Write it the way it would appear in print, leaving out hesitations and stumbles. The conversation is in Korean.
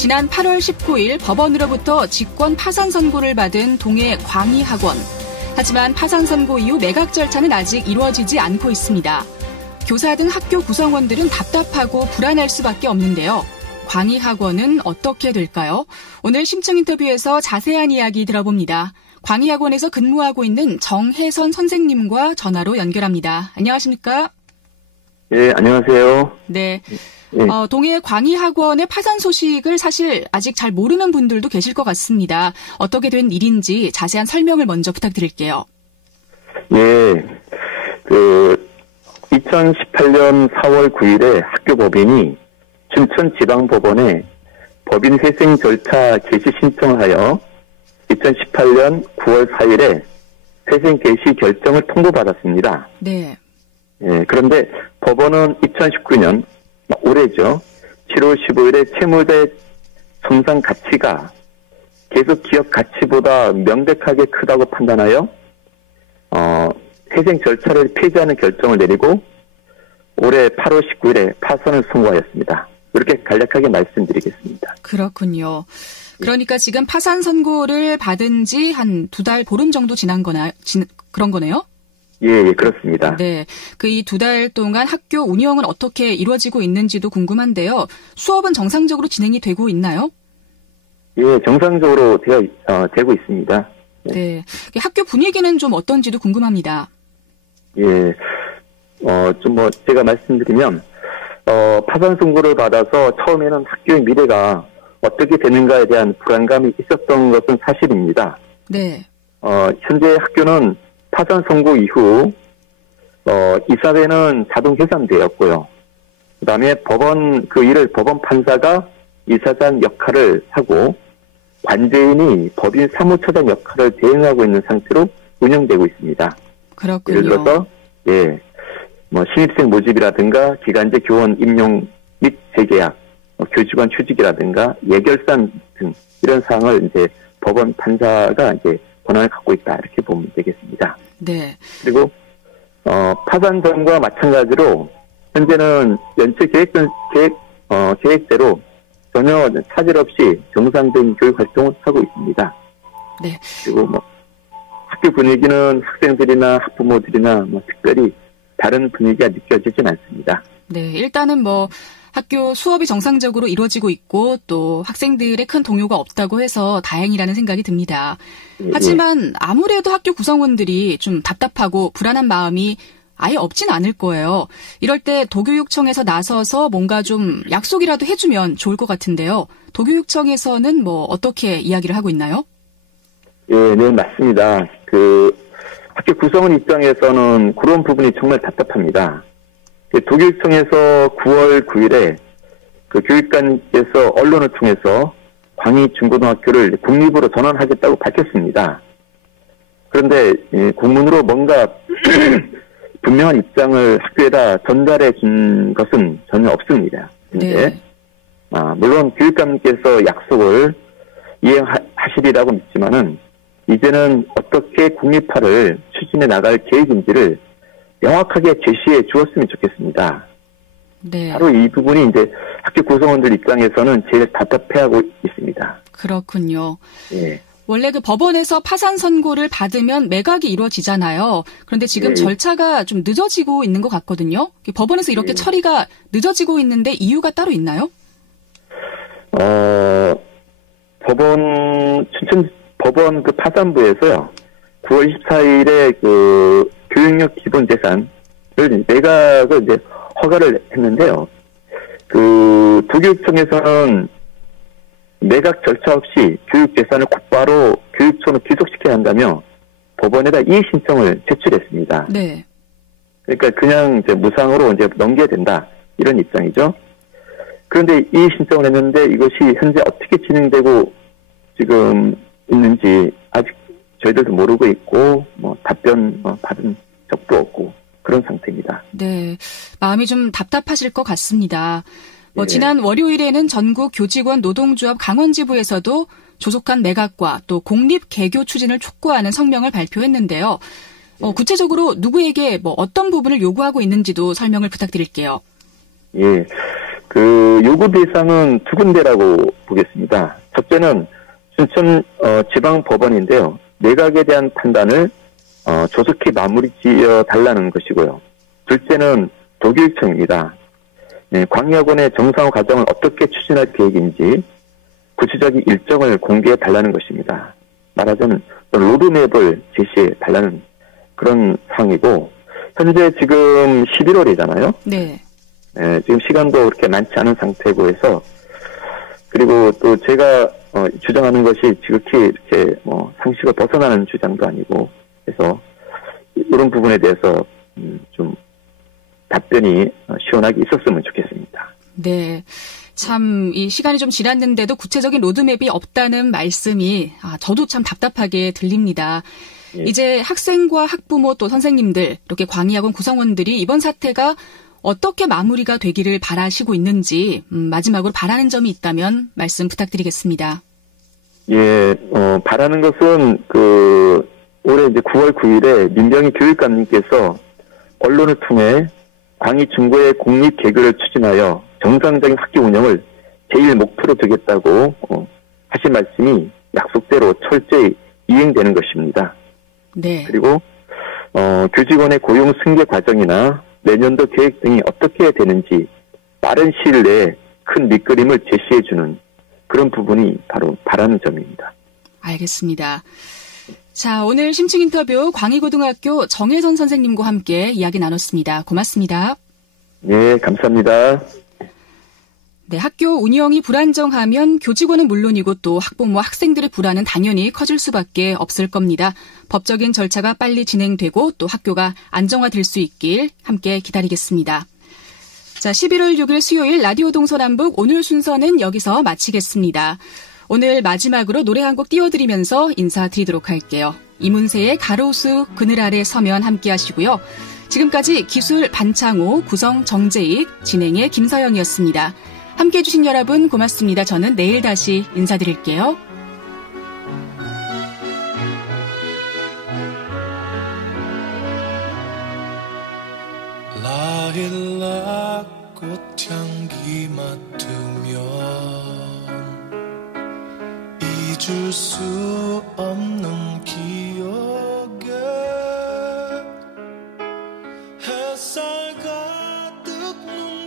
지난 8월 19일 법원으로부터 직권 파산 선고를 받은 동해 광희학원. 하지만 파산 선고 이후 매각 절차는 아직 이루어지지 않고 있습니다. 교사 등 학교 구성원들은 답답하고 불안할 수밖에 없는데요. 광희학원은 어떻게 될까요? 오늘 심층 인터뷰에서 자세한 이야기 들어봅니다. 광희학원에서 근무하고 있는 정혜선 선생님과 전화로 연결합니다. 안녕하십니까? 네, 안녕하세요. 네. 동해 광희학원의 파산 소식을 사실 아직 잘 모르는 분들도 계실 것 같습니다. 어떻게 된 일인지 자세한 설명을 먼저 부탁드릴게요. 예, 2018년 4월 9일에 학교법인이 춘천지방법원에 법인 회생 절차 개시 신청하여 2018년 9월 4일에 회생 개시 결정을 통보받았습니다. 네. 예, 그런데 법원은 2019년 올해죠. 7월 15일에 채무대 정상 가치가 계속 기업 가치보다 명백하게 크다고 판단하여 회생 절차를 폐지하는 결정을 내리고 올해 8월 19일에 파산을 선고하였습니다. 이렇게 간략하게 말씀드리겠습니다. 그렇군요. 그러니까 지금 파산 선고를 받은 지 한 2달 보름 정도 지난 그런 거네요? 예, 그렇습니다. 네. 이 2달 동안 학교 운영은 어떻게 이루어지고 있는지도 궁금한데요. 수업은 정상적으로 진행이 되고 있나요? 예, 정상적으로 되고 있습니다. 네. 학교 분위기는 좀 어떤지도 궁금합니다. 예, 제가 말씀드리면, 파산 선고를 받아서 처음에는 학교의 미래가 어떻게 되는가에 대한 불안감이 있었던 것은 사실입니다. 네. 현재 학교는 파산 선고 이후 이사회는 자동 해산되었고요. 그다음에 법원 판사가 이사장 역할을 하고 관제인이 법인 사무처장 역할을 대행하고 있는 상태로 운영되고 있습니다. 그렇군요. 예를 들어서 신입생 모집이라든가 기간제 교원 임용 및 재계약, 교직원 휴직이라든가 예결산 등 이런 사항을 이제 법원 판사가 이제 권한을 갖고 있다 이렇게 보면 되겠습니다. 네. 그리고 파산 전과 마찬가지로 현재는 연체 계획대로 전혀 차질 없이 정상적인 교육 활동을 하고 있습니다. 네. 그리고 학교 분위기는 학생들이나 학부모들이나 특별히 다른 분위기가 느껴지진 않습니다. 네, 일단은 학교 수업이 정상적으로 이루어지고 있고 또 학생들의 큰 동요가 없다고 해서 다행이라는 생각이 듭니다. 하지만 아무래도 학교 구성원들이 좀 답답하고 불안한 마음이 아예 없진 않을 거예요. 이럴 때 도교육청에서 나서서 뭔가 좀 약속이라도 해주면 좋을 것 같은데요. 도교육청에서는 어떻게 이야기를 하고 있나요? 네, 맞습니다. 학교 구성원 입장에서는 그런 부분이 정말 답답합니다. 도교육청에서 9월 9일에 교육감께서 언론을 통해서 광희중고등학교를 국립으로 전환하겠다고 밝혔습니다. 그런데 공문으로 뭔가 분명한 입장을 학교에다 전달해 준 것은 전혀 없습니다. 네. 물론 교육감님께서 약속을 이행하시리라고 믿지만은 이제는 어떻게 국립화를 추진해 나갈 계획인지를 명확하게 제시해 주었으면 좋겠습니다. 네. 바로 이 부분이 이제 학교 구성원들 입장에서는 제일 답답해하고 있습니다. 그렇군요. 예. 원래 법원에서 파산 선고를 받으면 매각이 이루어지잖아요. 그런데 지금 절차가 좀 늦어지고 있는 것 같거든요. 법원에서 이렇게 처리가 늦어지고 있는데 이유가 따로 있나요? 법원 파산부에서요. 9월 24일에 교육력 기본 재산을 매각을 이제 허가를 했는데요. 도교육청에서는 매각 절차 없이 교육 재산을 곧바로 교육청으로 귀속시켜야 한다며 법원에다 이의 신청을 제출했습니다. 네. 그러니까 그냥 이제 무상으로 이제 넘겨야 된다 이런 입장이죠. 그런데 이의 신청을 했는데 이것이 현재 어떻게 진행되고 지금 있는지 아직 저희들도 모르고 있고 답변 받은 적도 없고 그런 상태입니다. 네, 마음이 좀 답답하실 것 같습니다. 지난 월요일에는 전국 교직원 노동조합 강원지부에서도 조속한 매각과 또 공립 개교 추진을 촉구하는 성명을 발표했는데요. 구체적으로 누구에게 어떤 부분을 요구하고 있는지도 설명을 부탁드릴게요. 예, 그 요구 대상은 두 군데라고 보겠습니다. 첫째는 춘천 지방법원인데요. 내각에 대한 판단을 조속히 마무리 지어 달라는 것이고요. 둘째는 독일청입니다. 네, 광의학원의 정상화 과정을 어떻게 추진할 계획인지 구체적인 일정을 공개해 달라는 것입니다. 말하자면 로드맵을 제시해 달라는 그런 상황이고, 현재 지금 11월이잖아요. 네. 네, 지금 시간도 그렇게 많지 않은 상태고 해서, 그리고 또 제가 주장하는 것이 지극히 이렇게 상식을 벗어나는 주장도 아니고 해서 이런 부분에 대해서 좀 답변이 시원하게 있었으면 좋겠습니다. 네. 참, 이 시간이 좀 지났는데도 구체적인 로드맵이 없다는 말씀이, 저도 참 답답하게 들립니다. 예. 이제 학생과 학부모 또 선생님들, 이렇게 광의학원 구성원들이 이번 사태가 어떻게 마무리가 되기를 바라시고 있는지, 마지막으로 바라는 점이 있다면 말씀 부탁드리겠습니다. 예, 바라는 것은, 올해 이제 9월 9일에 민병희 교육감님께서 언론을 통해 광의 중고의 공립 개교를 추진하여 정상적인 학교 운영을 제일 목표로 두겠다고 하신 말씀이 약속대로 철저히 이행되는 것입니다. 네. 그리고 교직원의 고용 승계 과정이나 내년도 계획 등이 어떻게 되는지 빠른 시일 내에 큰 밑그림을 제시해주는 그런 부분이 바로 바라는 점입니다. 알겠습니다. 자, 오늘 심층 인터뷰 광의고등학교 정혜선 선생님과 함께 이야기 나눴습니다. 고맙습니다. 네, 감사합니다. 네, 학교 운영이 불안정하면 교직원은 물론이고 또 학부모, 학생들의 불안은 당연히 커질 수밖에 없을 겁니다. 법적인 절차가 빨리 진행되고 또 학교가 안정화될 수 있길 함께 기다리겠습니다. 자, 11월 6일 수요일 라디오 동서남북 오늘 순서는 여기서 마치겠습니다. 오늘 마지막으로 노래 한 곡 띄워드리면서 인사드리도록 할게요. 이문세의 가로수 그늘 아래 서면 함께 하시고요. 지금까지 기술 반창호, 구성 정재익, 진행의 김서영이었습니다. 함께해 주신 여러분 고맙습니다. 저는 내일 다시 인사드릴게요. 라일락 꽃향기 맡으면 잊을 수 없는 기억에 햇살 가득 눈